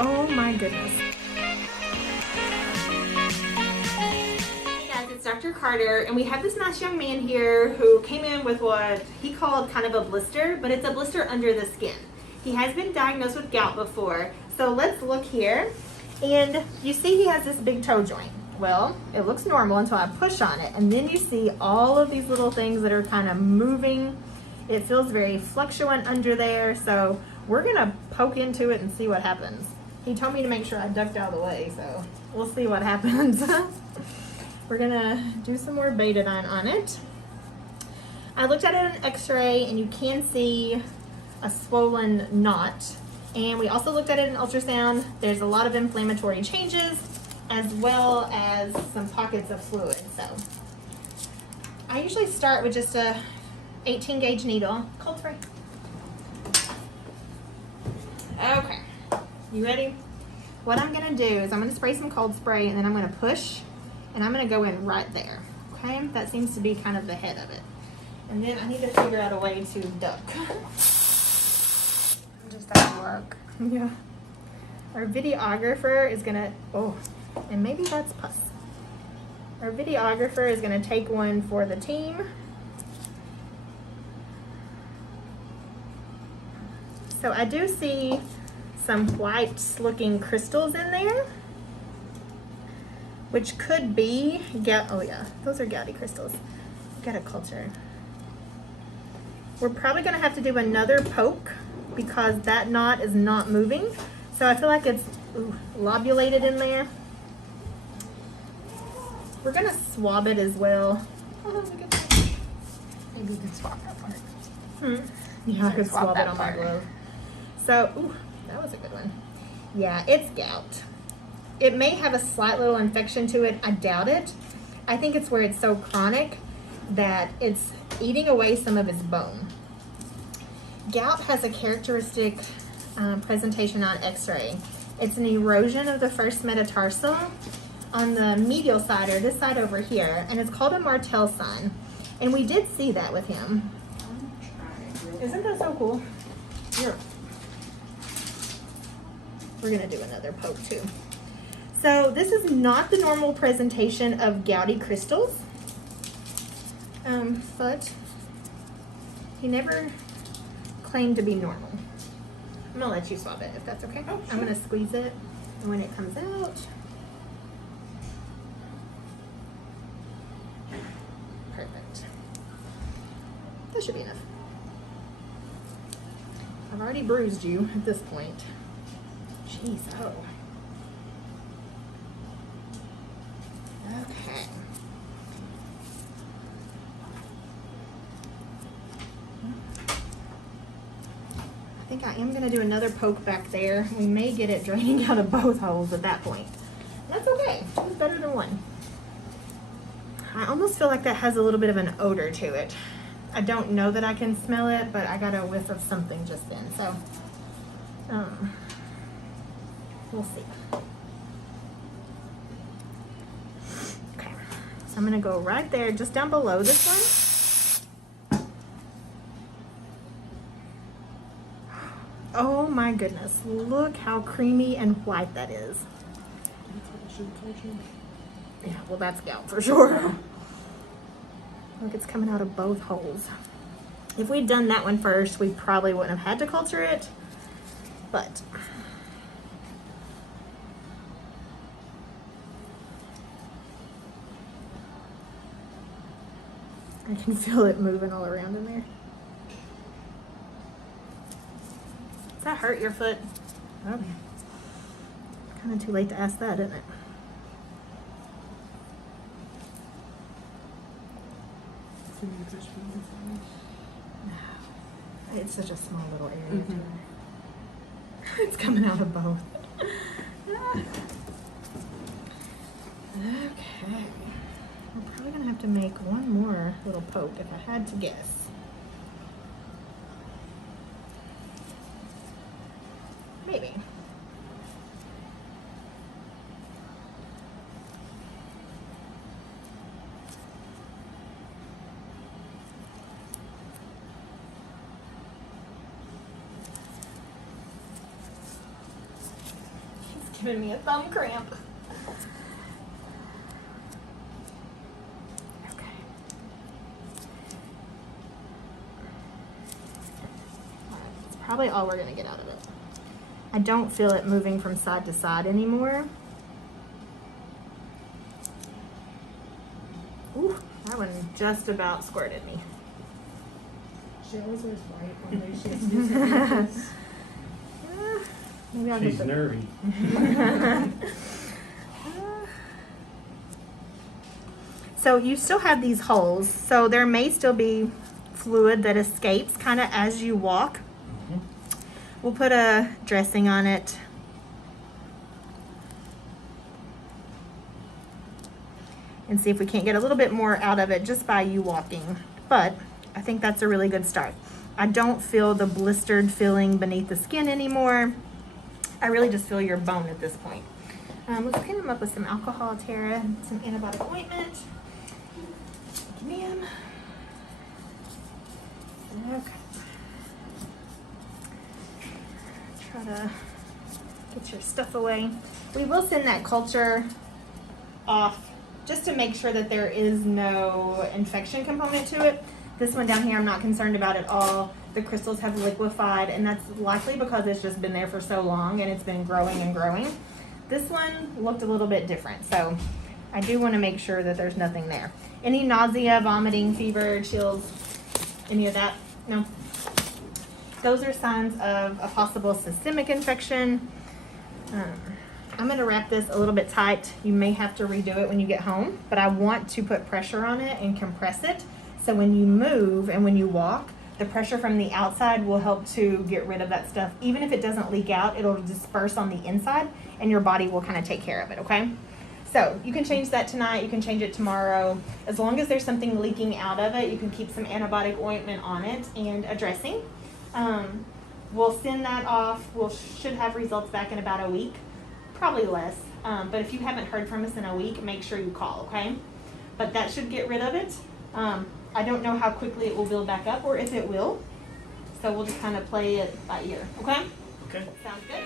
Oh my goodness. Hey guys, it's Dr. Carter, and we have this nice young man here who came in with what he called kind of a blister, but it's a blister under the skin. He has been diagnosed with gout before, so let's look here. And you see he has this big toe joint. Well, it looks normal until I push on it, and then you see all of these little things that are kind of moving. It feels very fluctuant under there, so we're gonna poke into it and see what happens. He told me to make sure I ducked out of the way, so we'll see what happens. We're gonna do some more betadine on it. I looked at it in x-ray, and you can see a swollen knot. And we also looked at it in ultrasound. There's a lot of inflammatory changes, as well as some pockets of fluid. So I usually start with just a 18 gauge needle. Cold spray. Okay, you ready? What I'm gonna do is I'm gonna spray some cold spray, and then I'm gonna push, and I'm gonna go in right there. Okay, that seems to be kind of the head of it. And then I need to figure out a way to duck. Just at work. Yeah. Our videographer is gonna, oh, and maybe that's pus. Our videographer is gonna take one for the team. So I do see some white looking crystals in there, which could be gout. Oh yeah, those are gouty crystals. Gotta culture. We're probably gonna have to do another poke because that knot is not moving. So I feel like it's lobulated in there. We're gonna swab it as well. Oh, look at that. Maybe you can swap that part. Yeah, I could swap swab that it on my part. glove. So, ooh, that was a good one. Yeah, it's gout. It may have a slight little infection to it. I doubt it. I think it's where it's so chronic that it's eating away some of his bone. Gout has a characteristic presentation on x-ray. It's an erosion of the first metatarsal on the medial side, or this side over here, and it's called a Martel sign. And we did see that with him. Isn't that so cool? Here. We're gonna do another poke too. So this is not the normal presentation of gouty crystals, but he never claimed to be normal. I'm gonna let you swab it if that's okay. Oh, sure. I'm gonna squeeze it, and when it comes out, perfect. That should be enough. I've already bruised you at this point. Jeez, oh. Okay. I think I am going to do another poke back there. We may get it draining out of both holes at that point. That's okay. It's better than one. I almost feel like that has a little bit of an odor to it. I don't know that I can smell it, but I got a whiff of something just then. So, we'll see. Okay, so I'm gonna go right there, just down below this one. Oh my goodness, look how creamy and white that is. Yeah, well that's gout for sure. Look, it's coming out of both holes. If we'd done that one first, we probably wouldn't have had to culture it, but I can feel it moving all around in there. Does that hurt your foot? Oh, kind of too late to ask that, isn't it? No. It's such a small little area. It's coming out of both. Okay. We're probably gonna have to make one more little poke if I had to guess. Maybe. giving me a thumb cramp. Okay. That's probably all we're gonna get out of it. I don't feel it moving from side to side anymore. Ooh, that one just about squirted me. She always was right when she has to do something. Maybe I'll She's get the... nervy. So you still have these holes, so there may still be fluid that escapes kind of as you walk. We'll put a dressing on it. And see if we can't get a little bit more out of it just by you walking. But I think that's a really good start. I don't feel the blistered feeling beneath the skin anymore. I really just feel your bone at this point. Let's clean them up with some alcohol, Tara, and some antibiotic ointment. Thank you, ma'am. Okay. Try to get your stuff away. We will send that culture off just to make sure that there is no infection component to it. This one down here I'm not concerned about at all. The crystals have liquefied, and that's likely because it's just been there for so long and it's been growing and growing. This one looked a little bit different, so I do want to make sure that there's nothing there. Any nausea, vomiting, fever, chills, any of that? No. Those are signs of a possible systemic infection. I'm going to wrap this a little bit tight. You may have to redo it when you get home, but I want to put pressure on it and compress it. So when you move and when you walk, the pressure from the outside will help to get rid of that stuff. Even if it doesn't leak out, it'll disperse on the inside and your body will kind of take care of it, okay? So you can change that tonight, you can change it tomorrow. As long as there's something leaking out of it, you can keep some antibiotic ointment on it and a dressing. We'll send that off. Should have results back in about a week, probably less. But if you haven't heard from us in a week, make sure you call, okay? But that should get rid of it. I don't know how quickly it will build back up or if it will. So we'll just kind of play it by ear, okay? Okay. Sounds good?